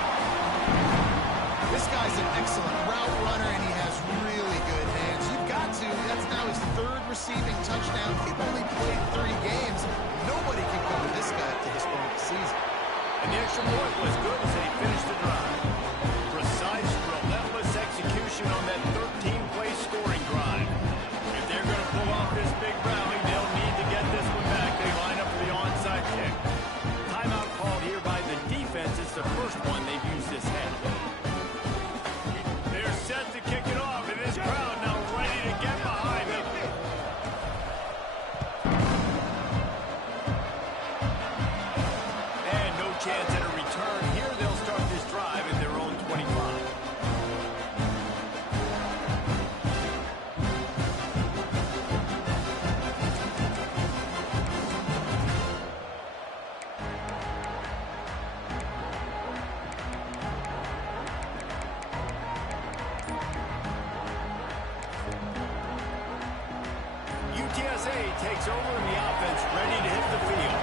This guy's an excellent route runner, and he has really good hands. You've got to. That's now his 3rd receiving touchdown. He's only played 3 games. Nobody can cover this guy to this point of the season. And the extra point was good as they finished the drive. Precise, relentless execution on that 13-play scoring drive. If they're going to pull off this big rally, they'll need to get this one back. They line up for the onside kick. Timeout called here by the defense. It's the first one they've used this half. They're set to kick it off, and this crowd now ready to get behind them. And no chance at a return here. They'll start this drive at their own 25. UTSA takes over in the offense, ready to hit the field.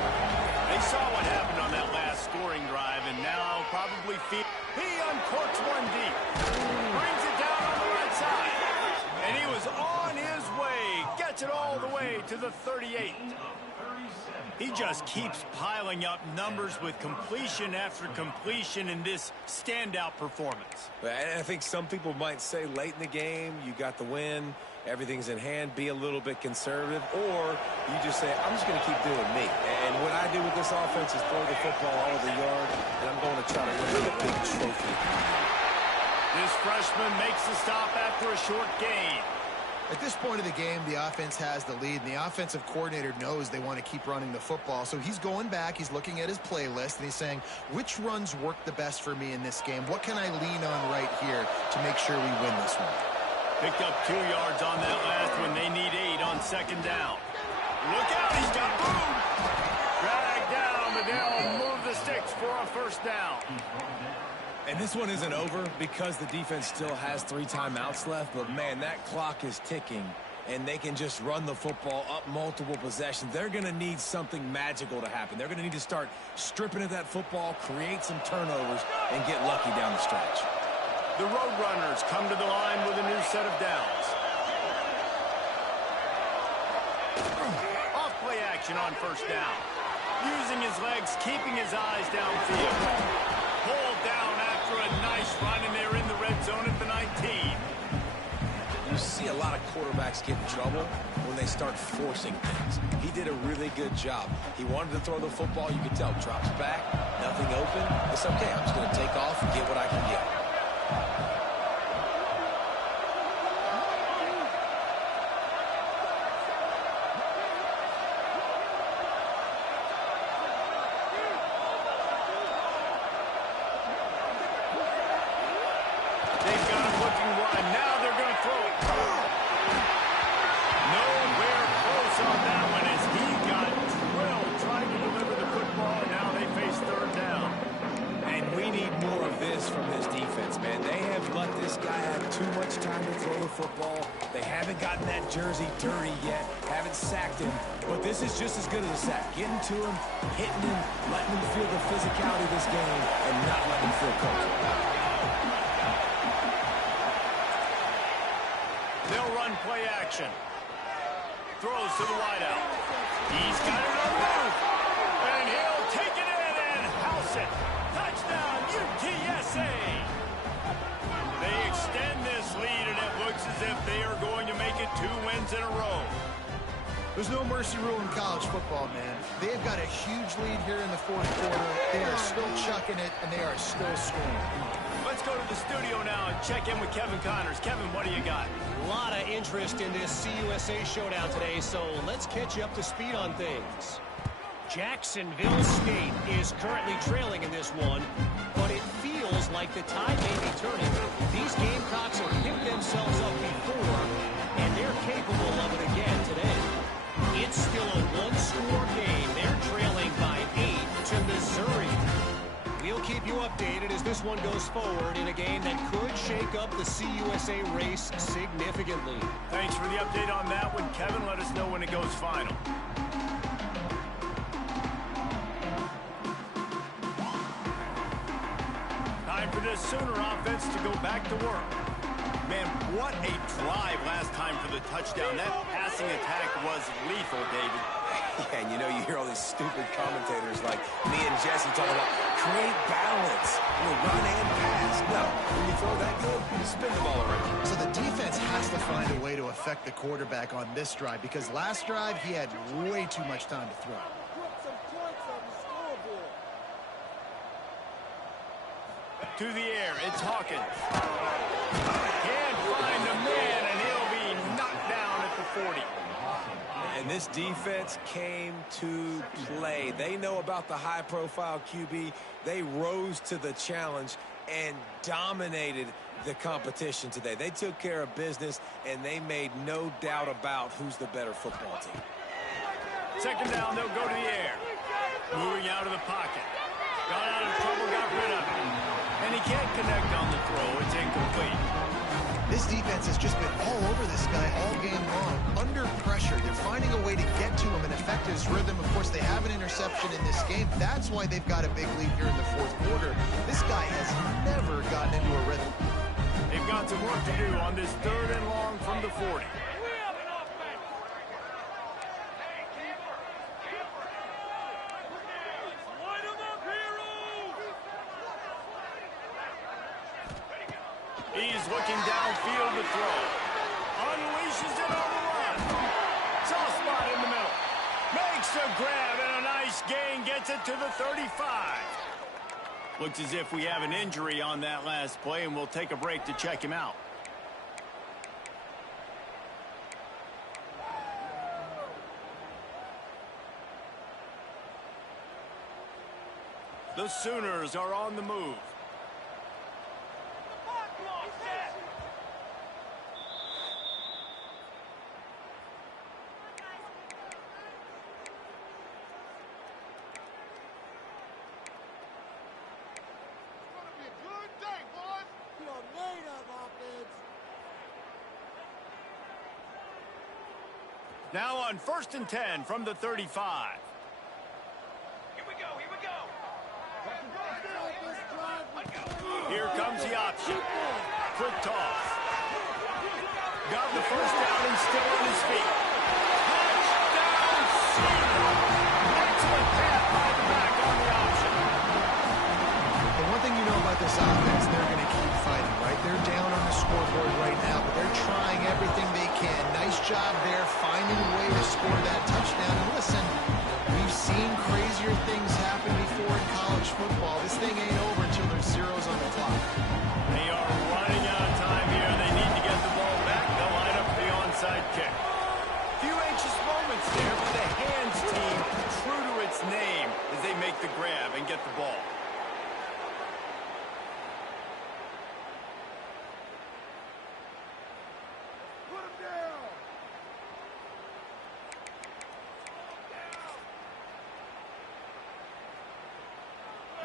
They saw what happened on that last scoring drive, and now probably feel he uncorks one deep. Brings it down on the right side. And he was on his way. Gets it all the way to the 38. He just keeps piling up numbers with completion after completion in this standout performance. And I think some people might say late in the game, you got the win, everything's in hand, be a little bit conservative, or you just say, I'm just going to keep doing me. And what I do with this offense is throw the football all over the yard, and I'm going to try to win a big trophy. This freshman makes the stop after a short gain. At this point of the game, the offense has the lead, and the offensive coordinator knows they want to keep running the football. So he's going back, he's looking at his playlist, and he's saying, which runs work the best for me in this game? What can I lean on right here to make sure we win this one? Picked up 2 yards on that last one. They need 8 on 2nd down. Look out, he's got room. Dragged down, but they'll move the sticks for a first down. And this one isn't over because the defense still has 3 timeouts left, but man, that clock is ticking, and they can just run the football up multiple possessions. They're going to need something magical to happen. They're going to need to start stripping at that football, create some turnovers, and get lucky down the stretch. The Roadrunners come to the line with a new set of downs. Off play action on first down. Using his legs, keeping his eyes downfield. Pulled down after a nice run, and they quarterbacks get in trouble when they start forcing things. He did a really good job. He wanted to throw the football. You could tell. Drops back, nothing open. It's okay. I'm just going to take off and get what I can get. They've got him looking wide. Now they're going to throw it. Nowhere close on that one as he got drilled trying to deliver the football, and now they face third down. And we need more of this from this defense, man. They have let this guy have too much time to throw the football. They haven't gotten that jersey dirty yet, haven't sacked him. But this is just as good as a sack. Getting to him, hitting him, letting him feel the physicality of this game, and not letting him feel comfortable. They'll run play action. Throws to the wideout. He's got it on the move. And he'll take it in and house it. Touchdown, UTSA. They extend this lead, and it looks as if they are going to make it 2 wins in a row. There's no mercy rule in college football, man. They've got a huge lead here in the fourth quarter. They are still chucking it, and they are still scoring. Let's go to the studio now and check in with Kevin Connors. Kevin, what do you got? A lot of interest in this CUSA showdown today, so let's catch you up to speed on things. Jacksonville State is currently trailing in this one, but it feels like the tide may be turning. These Gamecocks have picked themselves up before, and they're capable of it again today. It's still a one-score game. They're trailing by 8 to Missouri. We'll keep you updated as this one goes forward in a game that could shake up the CUSA race significantly. Thanks for the update on that one, Kevin. Let us know when it goes final. Time for this Sooner offense to go back to work. Man, what a drive last time for the touchdown. That passing attack was lethal, David. Yeah, and you know, you hear all these stupid commentators like me and Jesse talking about create balance, run and pass. No, when you throw that good, you spin the ball around. So the defense has to find a way to affect the quarterback on this drive because last drive he had way too much time to throw. To the air, it's Hawkins. Can't find the man, and he'll be knocked down at the 40. And this defense came to play. They know about the high-profile QB. They rose to the challenge and dominated the competition today. They took care of business, and they made no doubt about who's the better football team. Second down, they'll go to the air. Moving out of the pocket. Got out of trouble, got rid of it. And he can't connect on the throw. It's incomplete. This defense has just been all over this guy all game long. Under pressure, they're finding a way to get to him and affect his rhythm. Of course, they have an interception in this game. That's why they've got a big lead here in the fourth quarter. This guy has never gotten into a rhythm. They've got some work to do on this third and long from the 40. He's looking downfield to throw. Unleashes it on the run. Soft spot in the middle. Makes a grab and a nice gain. Gets it to the 35. Looks as if we have an injury on that last play, and we'll take a break to check him out. The Sooners are on the move. Now on 1st and 10 from the 35. Here we go. Here comes the option. Quick toss. Got the first down and still on his feet. Touchdown, Sealer. Excellent pass by the back on the option. The one thing you know about this offense, they're going to keep fighting, right? They're down on the score. scoreboard right now, but they're trying everything they can. Nice job there, finding a way to score that touchdown. And listen, we've seen crazier things happen before in college football. This thing ain't over until there's zeros on the clock. They are running out of time here. They need to get the ball back. They'll line up for the onside kick. Few anxious moments there, but the hands team, true to its name, as they make the grab and get the ball.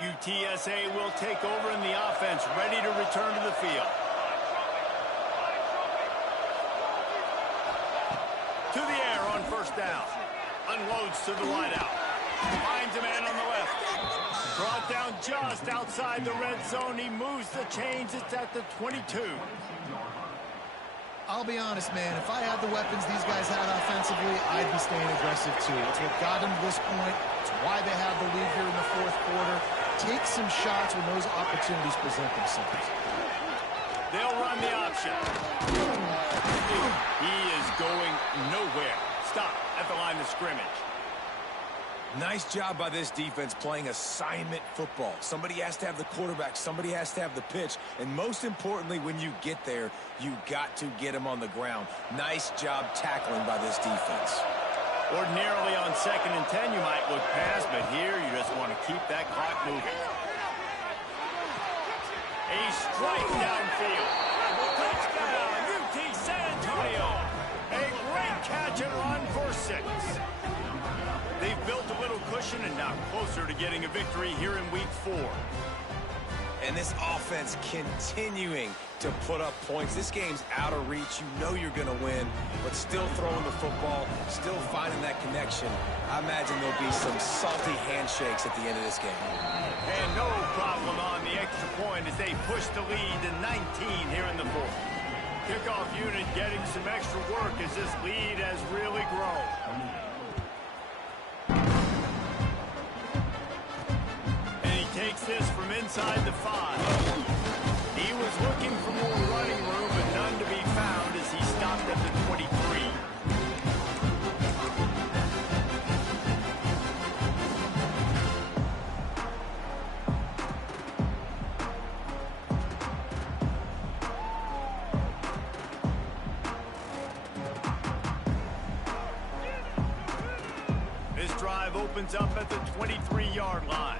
UTSA will take over in the offense, ready to return to the field. To the air on first down. Unloads to the wideout. Finds a man on the left. Brought down just outside the red zone. He moves the chains. It's at the 22. I'll be honest, man, if I had the weapons these guys had offensively, I'd be staying aggressive too. It's what got them to this point. It's why they have the lead here in the fourth quarter. Take some shots when those opportunities present themselves. They'll run the option. He is going nowhere. Stop at the line of scrimmage. Nice job by this defense playing assignment football. Somebody has to have the quarterback. Somebody has to have the pitch. And most importantly, when you get there, you got to get him on the ground. Nice job tackling by this defense. Ordinarily on 2nd and 10, you might look past, but here you just want to keep that clock moving. A strike downfield. Touchdown, UT San Antonio. A great catch and run for 6. They've built a little cushion and now closer to getting a victory here in week 4. And this offense continuing to put up points. This game's out of reach. You know you're going to win, but still throwing the football, still finding that connection. I imagine there'll be some salty handshakes at the end of this game. And no problem on the extra point as they push the lead to 19 here in the 4th. Kickoff unit getting some extra work as this lead has really grown. Takes this from inside the 5. He was looking for more running room, but none to be found as he stopped at the 23. This drive opens up at the 23-yard line.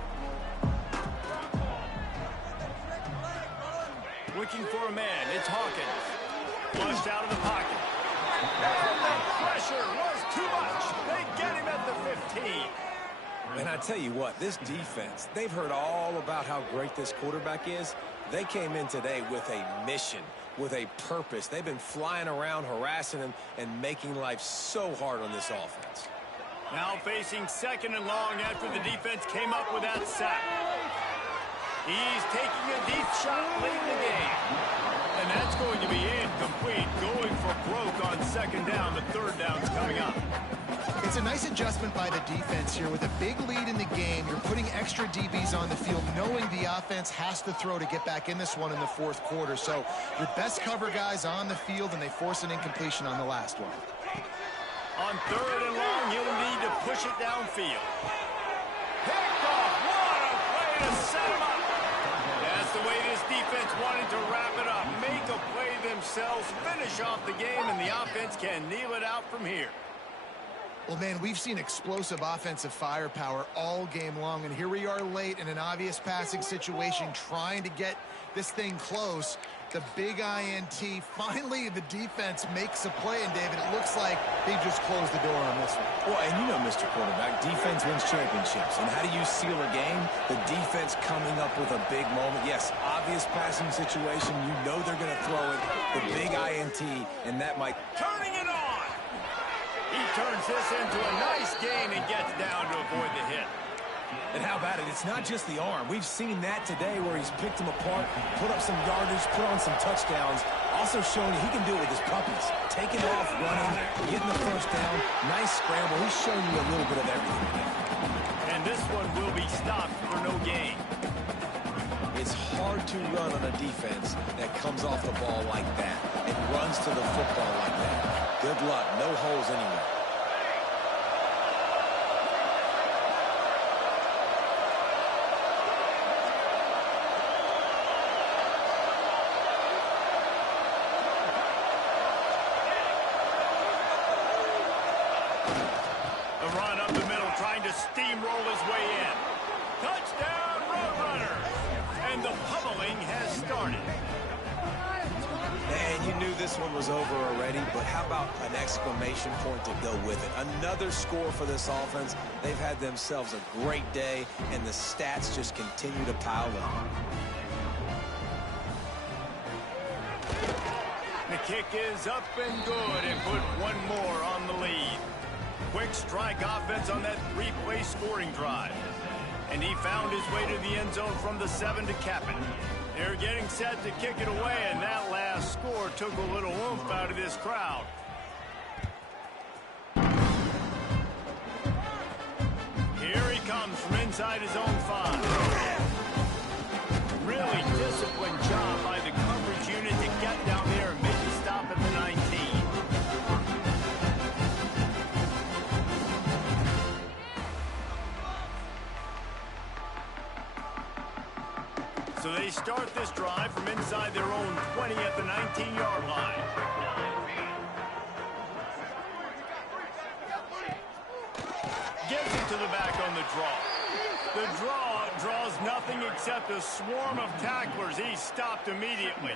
Looking for a man. It's Hawkins. Flushed out of the pocket. And the pressure was too much. They get him at the 15. And I tell you what, this defense, they've heard all about how great this quarterback is. They came in today with a mission, with a purpose. They've been flying around, harassing him, and making life so hard on this offense. Now facing 2nd and long after the defense came up with that sack. He's taking a deep shot late in the game. And that's going to be incomplete. Going for broke on 2nd down. The 3rd down's coming up. It's a nice adjustment by the defense here. With a big lead in the game, you're putting extra DBs on the field, knowing the offense has to throw to get back in this one in the 4th quarter. So your best cover guys on the field, and they force an incompletion on the last one. On 3rd and long, he'll need to push it downfield. Picked off. What a play to set him up. That's the way this defense wanted to wrap it up. Make a play themselves, finish off the game, and the offense can kneel it out from here. Well, man, we've seen explosive offensive firepower all game long, and here we are late in an obvious passing situation trying to get this thing close. The big INT. Finally, the defense makes a play, and David, it looks like they just closed the door on this one. Well, and you know, Mr. Quarterback, defense wins championships. And how do you seal a game? The defense coming up with a big moment. Yes, obvious passing situation. You know they're going to throw it. The big INT, and that might... Turning it on! He turns this into a nice gain and gets down to avoid the hit. And how about it? It's not just the arm. We've seen that today where he's picked them apart, put up some yardage, put on some touchdowns. Also showing he can do it with his puppies. Taking off, running, getting the 1st down. Nice scramble. He's showing you a little bit of everything. And this one will be stopped for no gain. It's hard to run on a defense that comes off the ball like that and runs to the football like that. Good luck. No holes anywhere. The run up the middle, trying to steamroll his way in. Touchdown, Roadrunner! And the pummeling has started. Man, you knew this one was over already, but how about an exclamation point to go with it? Another score for this offense. They've had themselves a great day, and the stats just continue to pile up. The kick is up and good, and put one more on the lead. Quick strike offense on that three-play scoring drive. And he found his way to the end zone from the 7 to cap it. They're getting set to kick it away, and that last score took a little oomph out of this crowd. Here he comes from inside his own 5. Really disciplined job by the coverage unit to get down there and make the stop at the 19. So they start this drive from inside their own 20 at the 19-yard line. Gets it to the back on the draw. The draw draws nothing except a swarm of tacklers. He's stopped immediately.